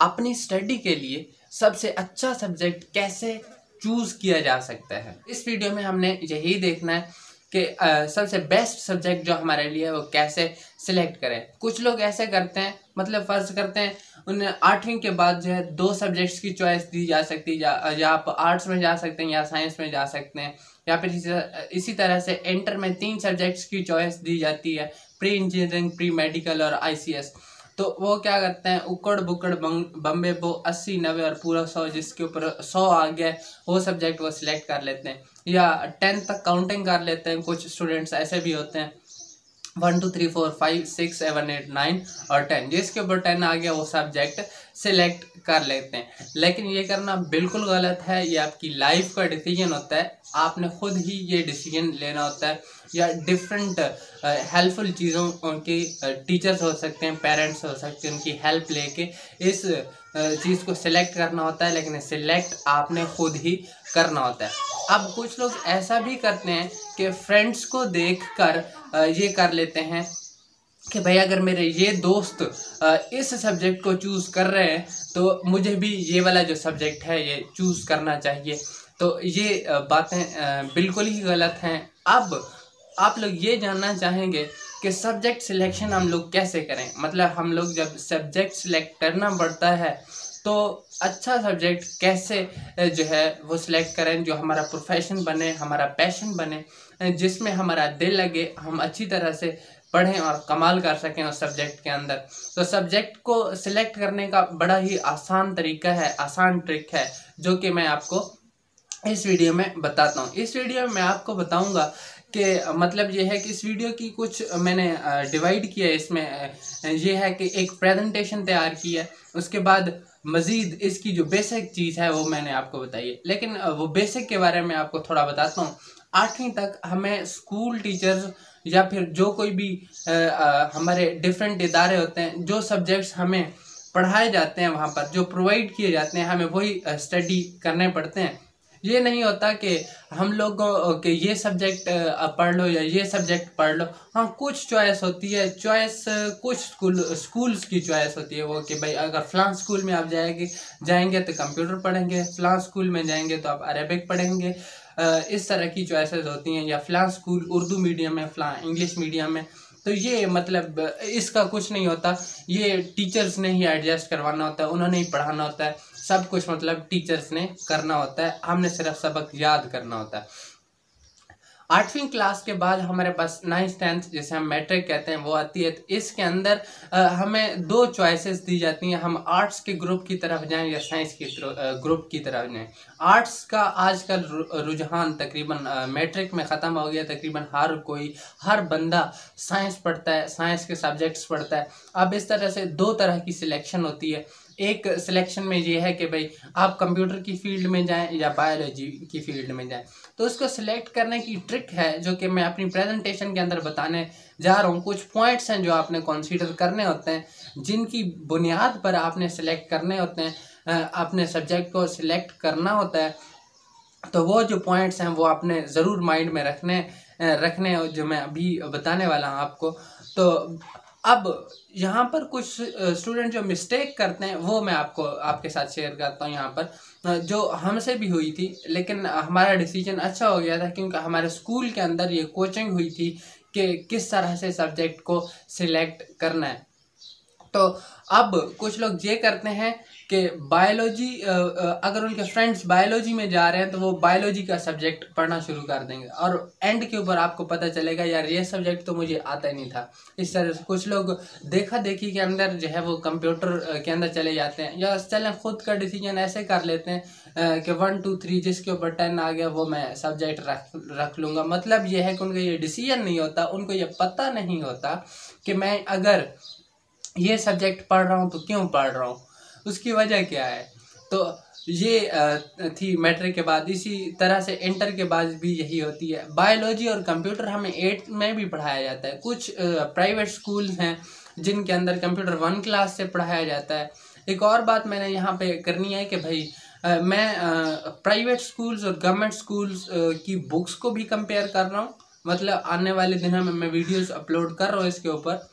अपनी स्टडी के लिए सबसे अच्छा सब्जेक्ट कैसे चूज़ किया जा सकता है। इस वीडियो में हमने यही देखना है कि सबसे बेस्ट सब्जेक्ट जो हमारे लिए है वो कैसे सिलेक्ट करें। कुछ लोग ऐसे करते हैं, मतलब फ़र्ज़ करते हैं उन्हें 8वीं के बाद जो है 2 सब्जेक्ट्स की चॉइस दी जा सकती है, या आप आर्ट्स में जा सकते हैं या साइंस में जा सकते हैं, या फिर इसी तरह से इंटर में 3 सब्जेक्ट्स की चॉइस दी जाती है, प्री इंजीनियरिंग, प्री मेडिकल और ICS। तो वो क्या करते हैं, उकड़ बुकड़ बम्बे बो 80-90 और पूरा 100, जिसके ऊपर 100 आ गया वो सब्जेक्ट वो सिलेक्ट कर लेते हैं, या 10 तक काउंटिंग कर लेते हैं। कुछ स्टूडेंट्स ऐसे भी होते हैं 1 2 3 4 5 6 7 8 9 और 10, जिसके ऊपर 10 आ गया वो सब्जेक्ट सिलेक्ट कर लेते हैं। लेकिन ये करना बिल्कुल गलत है। ये आपकी लाइफ का डिसीजन होता है, आपने खुद ही ये डिसीजन लेना होता है, या डिफरेंट हेल्पफुल चीज़ों के टीचर्स हो सकते हैं, पेरेंट्स हो सकते हैं, उनकी हेल्प लेके इस चीज़ को सिलेक्ट करना होता है, लेकिन सिलेक्ट आपने खुद ही करना होता है। अब कुछ लोग ऐसा भी करते हैं कि फ्रेंड्स को देखकर ये कर लेते हैं कि भाई अगर मेरे ये दोस्त इस सब्जेक्ट को चूज़ कर रहे हैं तो मुझे भी ये वाला जो सब्जेक्ट है ये चूज़ करना चाहिए। तो ये बातें बिल्कुल ही गलत हैं। अब आप लोग ये जानना चाहेंगे कि सब्जेक्ट सिलेक्शन हम लोग कैसे करें, मतलब हम लोग जब सब्जेक्ट सिलेक्ट करना पड़ता है तो अच्छा सब्जेक्ट कैसे जो है वो सिलेक्ट करें जो हमारा प्रोफेशन बने, हमारा पैशन बने, जिसमें हमारा दिल लगे, हम अच्छी तरह से पढ़ें और कमाल कर सकें उस सब्जेक्ट के अंदर। तो सब्जेक्ट को सिलेक्ट करने का बड़ा ही आसान तरीका है, आसान ट्रिक है, जो कि मैं आपको इस वीडियो में बताता हूँ। इस वीडियो में मैं आपको बताऊंगा कि मतलब ये है कि इस वीडियो की कुछ मैंने डिवाइड किया है। इसमें ये है कि एक प्रेजेंटेशन तैयार की है, उसके बाद मज़ीद इसकी जो बेसिक चीज़ है वो मैंने आपको बताई है। लेकिन वो बेसिक के बारे में आपको थोड़ा बताता हूँ। 8वीं तक हमें स्कूल टीचर्स या फिर जो कोई भी हमारे डिफरेंट इदारे होते हैं, जो सब्जेक्ट्स हमें पढ़ाए जाते हैं वहाँ पर जो प्रोवाइड किए जाते हैं, हमें वही स्टडी करने पड़ते हैं। ये नहीं होता कि हम लोगों के ये सब्जेक्ट पढ़ लो या ये सब्जेक्ट पढ़ लो। हाँ, कुछ चॉइस होती है, चॉइस कुछ स्कूल्स की चॉइस होती है वो कि भाई अगर फ़लाँ स्कूल में आप जाएंगे तो कंप्यूटर पढ़ेंगे, फ़लाँ स्कूल में जाएंगे तो आप अरेबिक पढ़ेंगे। इस तरह की चॉइसेस होती हैं, या फ़लाँ स्कूल उर्दू मीडियम है, फ़लाँ इंग्लिश मीडियम है। तो ये मतलब इसका कुछ नहीं होता, ये टीचर्स ने ही एडजस्ट करवाना होता है, उन्होंने ही पढ़ाना होता है, सब कुछ मतलब टीचर्स ने करना होता है, हमने सिर्फ सबक याद करना होता है। 8वीं क्लास के बाद हमारे पास 9th 10th जिसे हम मैट्रिक कहते हैं वो आती है। तो इसके अंदर हमें 2 चॉइसेस दी जाती हैं, हम आर्ट्स के ग्रुप की तरफ जाएं या साइंस के ग्रुप की तरफ जाएं। आर्ट्स का आजकल रुझान तकरीबन मैट्रिक में ख़त्म हो गया, तकरीबन हर बंदा साइंस पढ़ता है, साइंस के सब्जेक्ट्स पढ़ता है। अब इस तरह से 2 तरह की सिलेक्शन होती है। एक सिलेक्शन में ये है कि भाई आप कंप्यूटर की फील्ड में जाएं या बायोलॉजी की फील्ड में जाएं। तो उसको सिलेक्ट करने की ट्रिक है जो कि मैं अपनी प्रेजेंटेशन के अंदर बताने जा रहा हूँ। कुछ पॉइंट्स हैं जो आपने कंसीडर करने होते हैं, जिनकी बुनियाद पर आपने सिलेक्ट करने होते हैं, अपने सब्जेक्ट को सिलेक्ट करना होता है। तो वो जो पॉइंट्स हैं वो आपने ज़रूर माइंड में रखने जो मैं अभी बताने वाला हूँ आपको। तो अब यहाँ पर कुछ स्टूडेंट जो मिस्टेक करते हैं वो मैं आपके साथ शेयर करता हूँ यहाँ पर, जो हमसे भी हुई थी। लेकिन हमारा डिसीजन अच्छा हो गया था क्योंकि हमारे स्कूल के अंदर ये कोचिंग हुई थी कि किस तरह से सब्जेक्ट को सिलेक्ट करना है। तो अब कुछ लोग ये करते हैं कि बायोलॉजी, अगर उनके फ्रेंड्स बायोलॉजी में जा रहे हैं तो वो बायोलॉजी का सब्जेक्ट पढ़ना शुरू कर देंगे, और एंड के ऊपर आपको पता चलेगा यार ये सब्जेक्ट तो मुझे आता ही नहीं था। इस तरह से कुछ लोग देखा देखी के अंदर जो है वो कंप्यूटर के अंदर चले जाते हैं, या चलें खुद का डिसीजन ऐसे कर लेते हैं कि 1 2 3 जिसके ऊपर 10 आ गया वो मैं सब्जेक्ट रख लूँगा। मतलब ये है कि उनका ये डिसीजन नहीं होता, उनको ये पता नहीं होता कि मैं अगर ये सब्जेक्ट पढ़ रहा हूँ तो क्यों पढ़ रहा हूँ, उसकी वजह क्या है। तो ये थी मैट्रिक के बाद। इसी तरह से इंटर के बाद भी यही होती है। बायोलॉजी और कंप्यूटर हमें 8th में भी पढ़ाया जाता है। कुछ प्राइवेट स्कूल्स हैं जिनके अंदर कंप्यूटर 1 क्लास से पढ़ाया जाता है। एक और बात मैंने यहाँ पे करनी है कि भाई मैं प्राइवेट स्कूल्स और गवर्नमेंट स्कूल्स की बुक्स को भी कंपेयर कर रहा हूँ। मतलब आने वाले दिनों में मैं वीडियोस अपलोड कर रहा हूँ इसके ऊपर।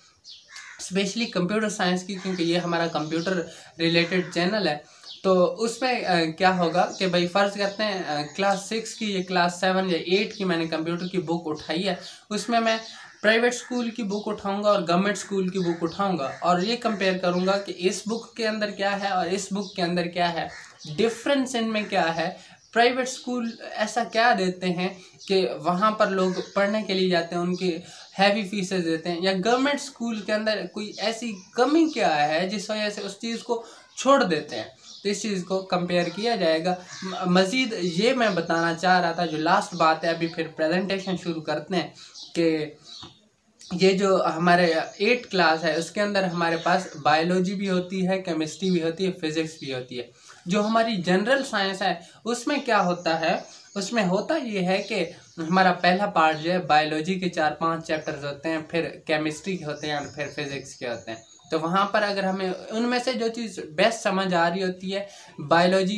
स्पेशली कंप्यूटर साइंस की, क्योंकि ये हमारा कंप्यूटर रिलेटेड चैनल है। तो उसमें क्या होगा कि भाई फ़र्ज़ करते हैं क्लास 6 की या क्लास 7 या 8 की मैंने कंप्यूटर की बुक उठाई है, उसमें मैं प्राइवेट स्कूल की बुक उठाऊंगा और गवर्नमेंट स्कूल की बुक उठाऊंगा और ये कंपेयर करूंगा कि इस बुक के अंदर क्या है और इस बुक के अंदर क्या है, डिफरेंस इनमें क्या है। प्राइवेट स्कूल ऐसा क्या देते हैं कि वहाँ पर लोग पढ़ने के लिए जाते हैं, उनकी हैवी फीसेस देते हैं, या गवर्नमेंट स्कूल के अंदर कोई ऐसी कमी क्या है जिस वजह से उस चीज़ को छोड़ देते हैं। तो इस चीज़ को कंपेयर किया जाएगा। मज़ीद ये मैं बताना चाह रहा था, जो लास्ट बात है, अभी फिर प्रेजेंटेशन शुरू करते हैं, कि ये जो हमारे 8 क्लास है उसके अंदर हमारे पास बायोलॉजी भी होती है, केमिस्ट्री भी होती है, फिज़िक्स भी होती है। जो हमारी जनरल साइंस है उसमें क्या होता है, उसमें होता ये है कि हमारा पहला पार्ट जो है बायोलॉजी के 4-5 चैप्टर्स होते हैं, फिर केमिस्ट्री के होते हैं और फिर फिज़िक्स के होते हैं। तो वहाँ पर अगर हमें उनमें से जो चीज़ बेस्ट समझ आ रही होती है, बायोलॉजी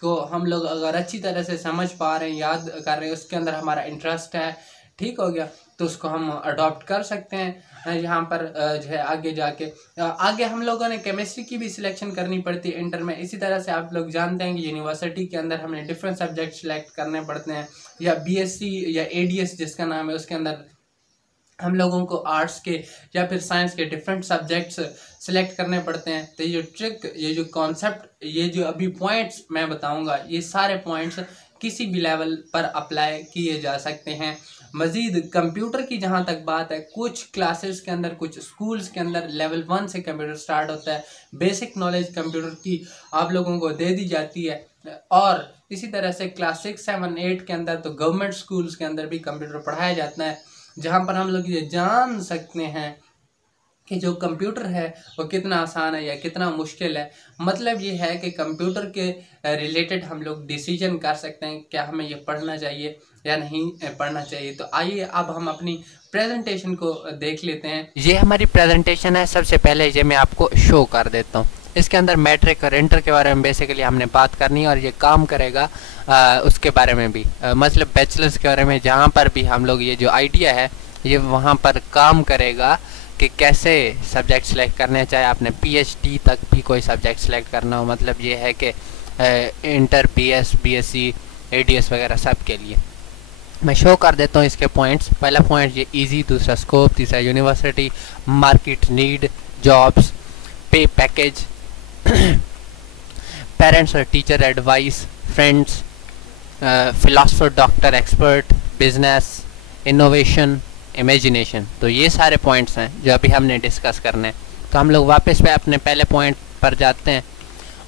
को हम लोग अगर अच्छी तरह से समझ पा रहे हैं, याद कर रहे हैं, उसके अंदर हमारा इंटरेस्ट है, ठीक हो गया, तो उसको हम अडॉप्ट कर सकते हैं यहाँ पर जो है आगे जाके। आगे हम लोगों ने केमिस्ट्री की भी सिलेक्शन करनी पड़ती है इंटर में। इसी तरह से आप लोग जानते हैं कि यूनिवर्सिटी के अंदर हमें डिफरेंट सब्जेक्ट सिलेक्ट करने पड़ते हैं, या बीएससी या एडीएस जिसका नाम है, उसके अंदर हम लोगों को आर्ट्स के या फिर साइंस के डिफरेंट सब्जेक्ट्स सिलेक्ट करने पड़ते हैं। तो ये जो ट्रिक, ये जो कॉन्सेप्ट, ये जो अभी पॉइंट्स मैं बताऊंगा, ये सारे पॉइंट्स किसी भी लेवल पर अप्लाई किए जा सकते हैं। मज़ीद कंप्यूटर की जहाँ तक बात है, कुछ क्लासेस के अंदर, कुछ स्कूल्स के अंदर लेवल 1 से कंप्यूटर स्टार्ट होता है, बेसिक नॉलेज कंप्यूटर की आप लोगों को दे दी जाती है। और इसी तरह से क्लास 6, 7, 8 के अंदर तो गवर्नमेंट स्कूल्स के अंदर भी कंप्यूटर पढ़ाया जाता है, जहाँ पर हम लोग ये जान सकते हैं कि जो कंप्यूटर है वो कितना आसान है या कितना मुश्किल है। मतलब ये है कि कंप्यूटर के रिलेटेड हम लोग डिसीजन कर सकते हैं क्या हमें ये पढ़ना चाहिए या नहीं पढ़ना चाहिए। तो आइए अब हम अपनी प्रेजेंटेशन को देख लेते हैं। ये हमारी प्रेजेंटेशन है। सबसे पहले ये मैं आपको शो कर देता हूँ। इसके अंदर मैट्रिक और इंटर के बारे में बेसिकली हमने बात करनी है और ये काम करेगा उसके बारे में भी, मतलब बैचलर्स के बारे में, जहाँ पर भी हम लोग ये जो आइडिया है ये वहाँ पर काम करेगा कि कैसे सब्जेक्ट सेलेक्ट करने, चाहे आपने पीएचडी तक भी कोई सब्जेक्ट सेलेक्ट करना हो। मतलब ये है कि इंटर, बीएस, बीएससी, एडीएस वगैरह सब के लिए मैं शो कर देता हूँ इसके पॉइंट्स। पहला पॉइंट ये इजी, दूसरा स्कोप, तीसरा यूनिवर्सिटी, मार्केट नीड, जॉब्स, पे पैकेज, पेरेंट्स और teacher advice, friends, philosopher, doctor, expert, business, innovation, imagination. तो ये सारे पॉइंट्स हैं जो अभी हमने डिस्कस करने हैं। तो हम लोग वापस पे अपने पहले पॉइंट पर जाते हैं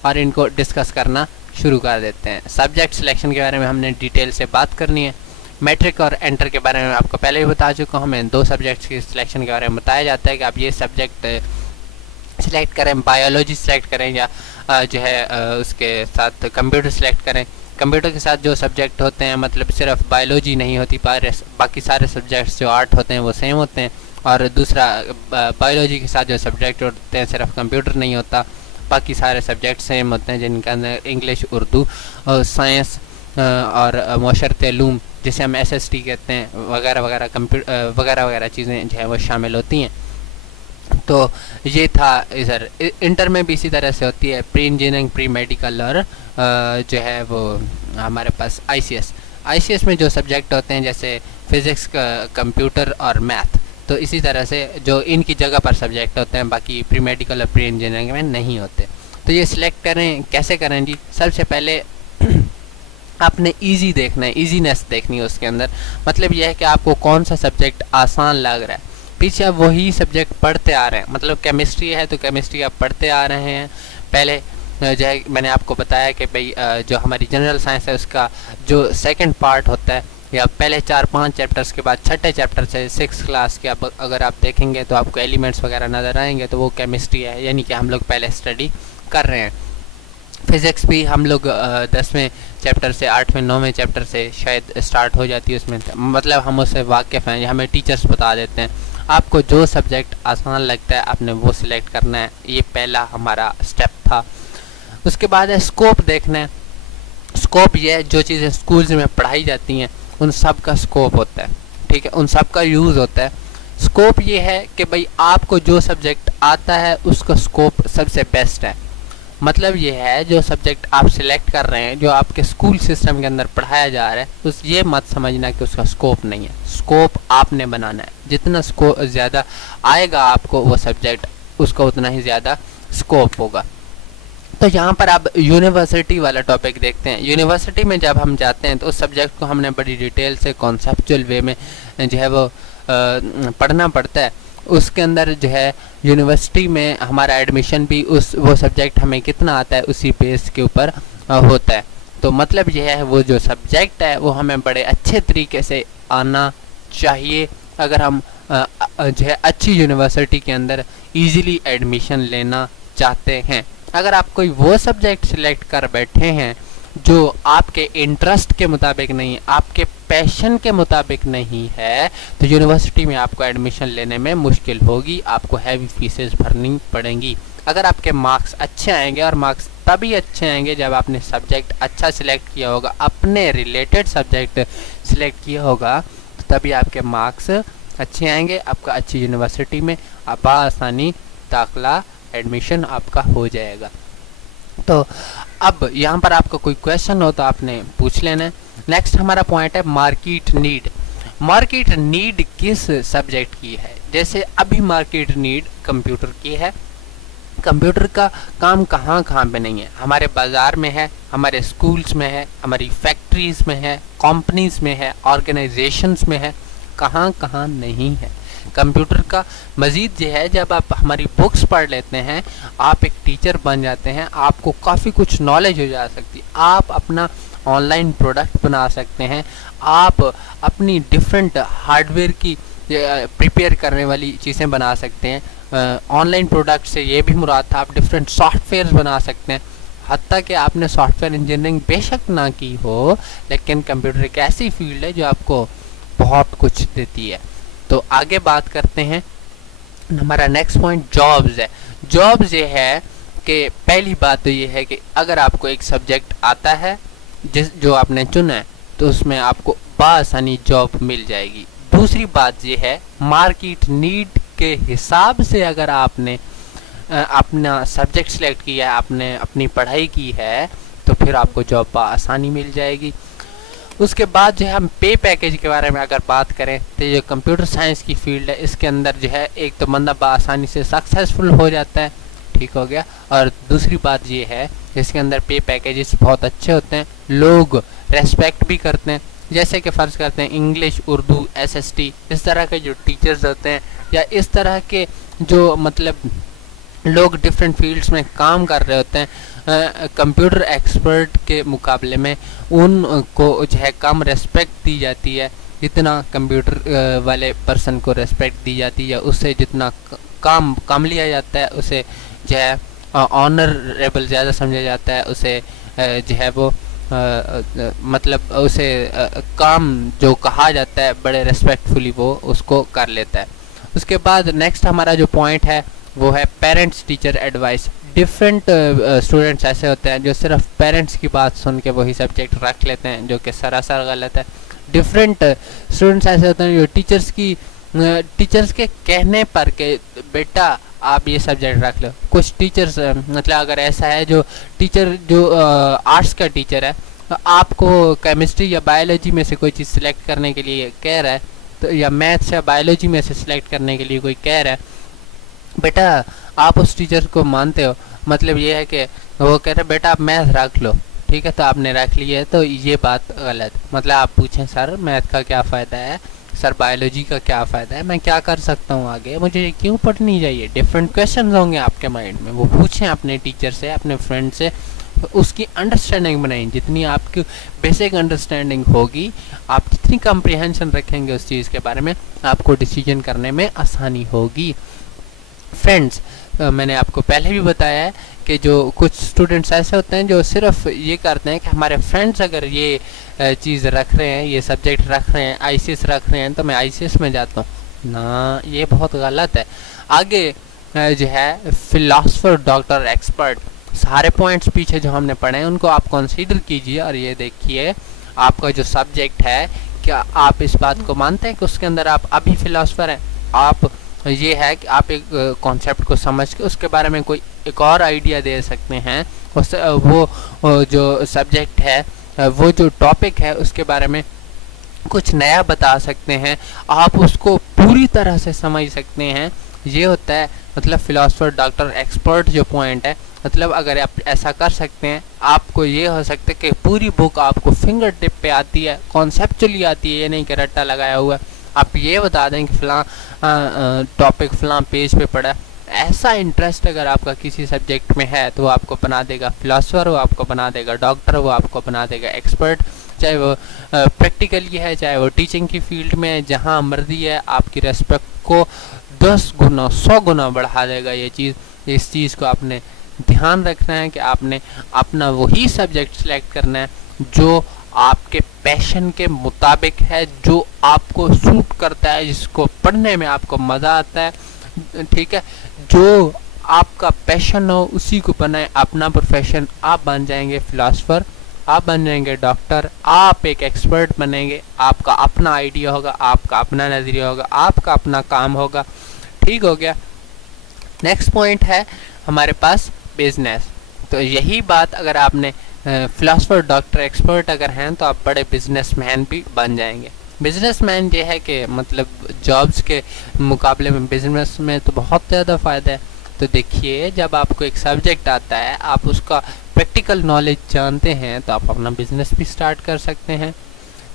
और इनको डिस्कस करना शुरू कर देते हैं। सब्जेक्ट सिलेक्शन के बारे में हमने डिटेल से बात करनी है। मैट्रिक और इंटर के बारे में आपको पहले ही बता चुका हूँ। हमें 2 सब्जेक्ट्स की सिलेक्शन के बारे में बताया जाता है कि आप ये सब्जेक्ट सिलेक्ट करें, बायोलॉजी सिलेक्ट करें या जो है उसके साथ कंप्यूटर सिलेक्ट करें। कंप्यूटर के साथ जो सब्जेक्ट होते हैं, मतलब सिर्फ बायोलॉजी नहीं होती, बाकी सारे सब्जेक्ट्स जो आर्ट होते हैं वो सेम होते हैं। और दूसरा बायोलॉजी के साथ जो सब्जेक्ट होते हैं, सिर्फ कंप्यूटर नहीं होता, बाकी सारे सब्जेक्ट सेम होते हैं, जिनके अंदर इंग्लिश, उर्दू, साइंस और मुशर्रत उलूम, जिसे हम एसएसटी कहते हैं, वगैरह वगैरह, कंप्यूटर वगैरह वगैरह चीज़ें जो है वो शामिल होती हैं। तो ये था इधर। इंटर में भी इसी तरह से होती है, प्री इंजीनियरिंग, प्री मेडिकल और जो है वो हमारे पास आईसीएस में जो सब्जेक्ट होते हैं जैसे फिज़िक्स, कंप्यूटर और मैथ। तो इसी तरह से जो इनकी जगह पर सब्जेक्ट होते हैं, बाकी प्री मेडिकल और प्री इंजीनियरिंग में नहीं होते। तो ये सिलेक्ट करें, कैसे करें जी? सबसे पहले आपने इजी देखना है, इजीनेस देखनी है उसके अंदर। मतलब यह है कि आपको कौन सा सब्जेक्ट आसान लग रहा है। पीछे आप वही सब्जेक्ट पढ़ते आ रहे हैं, मतलब केमिस्ट्री है तो केमिस्ट्री आप पढ़ते आ रहे हैं। पहले जो है मैंने आपको बताया कि भाई जो हमारी जनरल साइंस है उसका जो सेकंड पार्ट होता है, या पहले 4-5 चैप्टर्स के बाद छठे चैप्टर से 6 क्लास के अगर आप देखेंगे तो आपको एलिमेंट्स वगैरह नज़र आएंगे, तो वो केमिस्ट्री है, यानी कि हम लोग पहले स्टडी कर रहे हैं। फिज़िक्स भी हम लोग 10वें चैप्टर से 8वें 9वें चैप्टर से शायद स्टार्ट हो जाती है उसमें, मतलब हम उससे वाकिफ़ हैं, हमें टीचर्स बता देते हैं। आपको जो सब्जेक्ट आसान लगता है आपने वो सिलेक्ट करना है। ये पहला हमारा स्टेप था। उसके बाद है स्कोप देखना है। स्कोप ये है जो चीज़ें स्कूल्स में पढ़ाई जाती हैं उन सब का स्कोप होता है, ठीक है, उन सब का यूज़ होता है। स्कोप ये है कि भाई आपको जो सब्जेक्ट आता है उसका स्कोप सबसे बेस्ट है। मतलब ये है जो सब्जेक्ट आप सिलेक्ट कर रहे हैं, जो आपके स्कूल सिस्टम के अंदर पढ़ाया जा रहा है, उस ये मत समझना कि उसका स्कोप नहीं है। स्कोप आपने बनाना है, जितना स्कोप ज़्यादा आएगा आपको वो सब्जेक्ट, उसका उतना ही ज़्यादा स्कोप होगा। तो यहाँ पर आप यूनिवर्सिटी वाला टॉपिक देखते हैं। यूनिवर्सिटी में जब हम जाते हैं तो उस सब्जेक्ट को हमने बड़ी डिटेल से कॉन्सेप्चुअल वे में जो है वो पढ़ना पड़ता है। उसके अंदर जो है यूनिवर्सिटी में हमारा एडमिशन भी वो सब्जेक्ट हमें कितना आता है उसी बेस के ऊपर होता है। तो मतलब यह है वो जो सब्जेक्ट है वो हमें बड़े अच्छे तरीके से आना चाहिए अगर हम जो है अच्छी यूनिवर्सिटी के अंदर इजीली एडमिशन लेना चाहते हैं। अगर आप कोई वो सब्जेक्ट सिलेक्ट कर बैठे हैं जो आपके इंटरेस्ट के मुताबिक नहीं, आपके पैशन के मुताबिक नहीं है, तो यूनिवर्सिटी में आपको एडमिशन लेने में मुश्किल होगी, आपको हैवी फीसेस भरनी पड़ेंगी। अगर आपके मार्क्स अच्छे आएंगे, और मार्क्स तभी अच्छे आएंगे जब आपने सब्जेक्ट अच्छा सिलेक्ट किया होगा, अपने रिलेटेड सब्जेक्ट सिलेक्ट किया होगा, तो तभी आपके मार्क्स अच्छे आएंगे, आपका अच्छी यूनिवर्सिटी में आसानी दाखिला एडमिशन आपका हो जाएगा। तो अब यहाँ पर आपका कोई क्वेश्चन हो तो आपने पूछ लेना है। नेक्स्ट हमारा पॉइंट है मार्केट नीड। मार्केट नीड किस सब्जेक्ट की है? जैसे अभी मार्केट नीड कंप्यूटर की है। कंप्यूटर का काम कहाँ कहाँ पे नहीं है? हमारे बाज़ार में है, हमारे स्कूल्स में है, हमारी फैक्ट्रीज़ में है, कंपनीज़ में है, ऑर्गेनाइजेशंस में है, कहाँ कहाँ नहीं है। कंप्यूटर का मज़ीद ये है, जब आप हमारी बुक्स पढ़ लेते हैं, आप एक टीचर बन जाते हैं, आपको काफ़ी कुछ नॉलेज हो जा सकती है, आप अपना ऑनलाइन प्रोडक्ट बना सकते हैं, आप अपनी डिफरेंट हार्डवेयर की प्रिपेयर करने वाली चीज़ें बना सकते हैं। ऑनलाइन प्रोडक्ट से ये भी मुराद था आप डिफरेंट सॉफ्टवेयर बना सकते हैं। हत्ता कि आपने सॉफ्टवेयर इंजीनियरिंग बेशक ना की हो, लेकिन कंप्यूटर एक ऐसी फील्ड है जो आपको बहुत कुछ देती है। तो आगे बात करते हैं, हमारा नेक्स्ट पॉइंट जॉब्स है। जॉब्स ये है कि पहली बात तो ये है कि अगर आपको एक सब्जेक्ट आता है जो आपने चुना है, तो उसमें आपको बआसानी जॉब मिल जाएगी। दूसरी बात ये है मार्केट नीड के हिसाब से अगर आपने अपना सब्जेक्ट सेलेक्ट किया है, आपने अपनी पढ़ाई की है, तो फिर आपको जॉब बआसानी मिल जाएगी। उसके बाद जो है हम पे पैकेज के बारे में अगर बात करें तो ये कंप्यूटर साइंस की फील्ड है, इसके अंदर जो है एक तो बंदा बआसानी से सक्सेसफुल हो जाता है, ठीक हो गया, और दूसरी बात ये है इसके अंदर पे पैकेजेस बहुत अच्छे होते हैं, लोग रेस्पेक्ट भी करते हैं। जैसे कि फ़र्ज़ करते हैं इंग्लिश, उर्दू, SST, इस तरह के जो टीचर्स होते हैं, या इस तरह के जो मतलब लोग डिफरेंट फील्ड्स में काम कर रहे होते हैं, कंप्यूटर एक्सपर्ट के मुकाबले में उनको जो है कम रेस्पेक्ट दी जाती है, जितना कंप्यूटर वाले पर्सन को रेस्पेक्ट दी जाती है, उससे जितना काम कम लिया जाता है, उसे जो है ऑनरेबल ज़्यादा समझा जाता है, उसे जो है वो मतलब उसे काम जो कहा जाता है बड़े रेस्पेक्टफुली वो उसको कर लेता है। उसके बाद नेक्स्ट हमारा जो पॉइंट है वो है parents teacher advice. Different students ऐसे होते हैं जो सिर्फ पेरेंट्स की बात सुन के वही सब्जेक्ट रख लेते हैं, जो कि सरासर गलत है। डिफरेंट स्टूडेंट्स ऐसे होते हैं जो टीचर्स के कहने पर के बेटा आप ये सब्जेक्ट रख लो। कुछ टीचर्स मतलब अगर ऐसा है जो टीचर जो आर्ट्स का टीचर है, तो आपको केमिस्ट्री या बायोलॉजी में से कोई चीज़ सिलेक्ट करने के लिए कह रहा है, तो या मैथ्स या बायोलॉजी में से सिलेक्ट करने के लिए कोई कह रहा है, बेटा आप उस टीचर को मानते हो, मतलब ये है कि वो कह रहे बेटा आप मैथ रख लो, ठीक है, तो आपने रख लिया है, तो ये बात गलत। मतलब आप पूछें सर मैथ का क्या फ़ायदा है, सर बायोलॉजी का क्या फ़ायदा है, मैं क्या कर सकता हूँ आगे, मुझे क्यों पढ़नी चाहिए। डिफरेंट क्वेश्चन होंगे आपके माइंड में, वो पूछें अपने टीचर से, अपने फ्रेंड से, उसकी अंडरस्टैंडिंग बनाएं। जितनी आपकी बेसिक अंडरस्टैंडिंग होगी, आप जितनी कम्प्रिहेंशन रखेंगे उस चीज़ के बारे में, आपको डिसीजन करने में आसानी होगी। फ्रेंड्स, मैंने आपको पहले भी बताया है कि जो कुछ स्टूडेंट्स ऐसे होते हैं जो सिर्फ ये करते हैं कि हमारे फ्रेंड्स अगर ये चीज़ रख रहे हैं, ये सब्जेक्ट रख रहे हैं, ICS रख रहे हैं, तो मैं ICS में जाता हूँ ना, ये बहुत गलत है। आगे जो है फिलासफर, डॉक्टर, एक्सपर्ट, सारे पॉइंट्स पीछे जो हमने पढ़े हैं उनको आप कंसीडर कीजिए और ये देखिए आपका जो सब्जेक्ट है, क्या आप इस बात को मानते हैं कि उसके अंदर आप अभी फिलासफर हैं? आप ये है कि आप एक कॉन्सेप्ट को समझ के उसके बारे में कोई एक और आइडिया दे सकते हैं। उस वो जो सब्जेक्ट है, वो जो टॉपिक है उसके बारे में कुछ नया बता सकते हैं, आप उसको पूरी तरह से समझ सकते हैं। ये होता है मतलब फिलोसोफर डॉक्टर एक्सपर्ट जो पॉइंट है। मतलब अगर आप ऐसा कर सकते हैं, आपको ये हो सकता है कि पूरी बुक आपको फिंगर टिप पे आती है, कॉन्सेप्चुअली आती है, ये नहीं कि रट्टा लगाया हुआ है। आप ये बता दें कि फ़लाँ टॉपिक फ़लाँ पेज पे पढ़ा। ऐसा इंटरेस्ट अगर आपका किसी सब्जेक्ट में है तो वो आपको बना देगा फिलोसोफर, वो आपको बना देगा डॉक्टर, वो आपको बना देगा एक्सपर्ट। चाहे वो प्रैक्टिकली है, चाहे वो टीचिंग की फील्ड में, जहाँ मर्जी है, आपकी रेस्पेक्ट को 10 गुना 100 गुना बढ़ा देगा ये चीज़। इस चीज़ को आपने ध्यान रखना है कि आपने अपना वही सब्जेक्ट सेलेक्ट करना है जो आपके पैशन के मुताबिक है, जो आपको सूट करता है, जिसको पढ़ने में आपको मज़ा आता है। ठीक है, जो आपका पैशन हो उसी को बनाए अपना प्रोफेशन। आप बन जाएंगे फिलोसोफर, आप बन जाएंगे डॉक्टर, आप एक एक्सपर्ट बनेंगे। आपका अपना आइडिया होगा, आपका अपना नज़रिया होगा, आपका अपना काम होगा। ठीक हो गया। नेक्स्ट पॉइंट है हमारे पास बिजनेस। तो यही बात अगर आपने फिलोसोफर डॉक्टर एक्सपर्ट अगर हैं तो आप बड़े बिजनेसमैन भी बन जाएंगे। बिजनेसमैन ये है कि मतलब जॉब्स के मुकाबले में बिजनेस में तो बहुत ज़्यादा फ़ायदा है। तो देखिए, जब आपको एक सब्जेक्ट आता है, आप उसका प्रैक्टिकल नॉलेज जानते हैं, तो आप अपना बिजनेस भी स्टार्ट कर सकते हैं।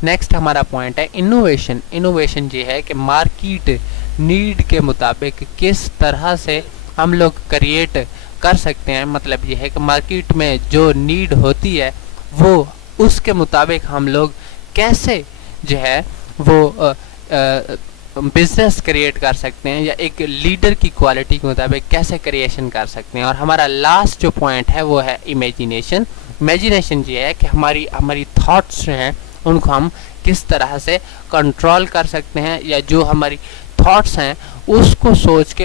नेक्स्ट हमारा पॉइंट है इनोवेशन। इनोवेशन ये है कि मार्केट नीड के मुताबिक किस तरह से हम लोग क्रिएट कर सकते हैं। मतलब ये है कि मार्केट में जो नीड होती है वो उसके मुताबिक हम लोग कैसे जो है वो बिजनेस क्रिएट कर सकते हैं, या एक लीडर की क्वालिटी के मुताबिक कैसे क्रिएशन कर सकते हैं। और हमारा लास्ट जो पॉइंट है वो है इमेजिनेशन। इमेजिनेशन ये है कि हमारी थॉट्स हैं उनको हम किस तरह से कंट्रोल कर सकते हैं, या जो हमारी थॉट्स हैं उसको सोच के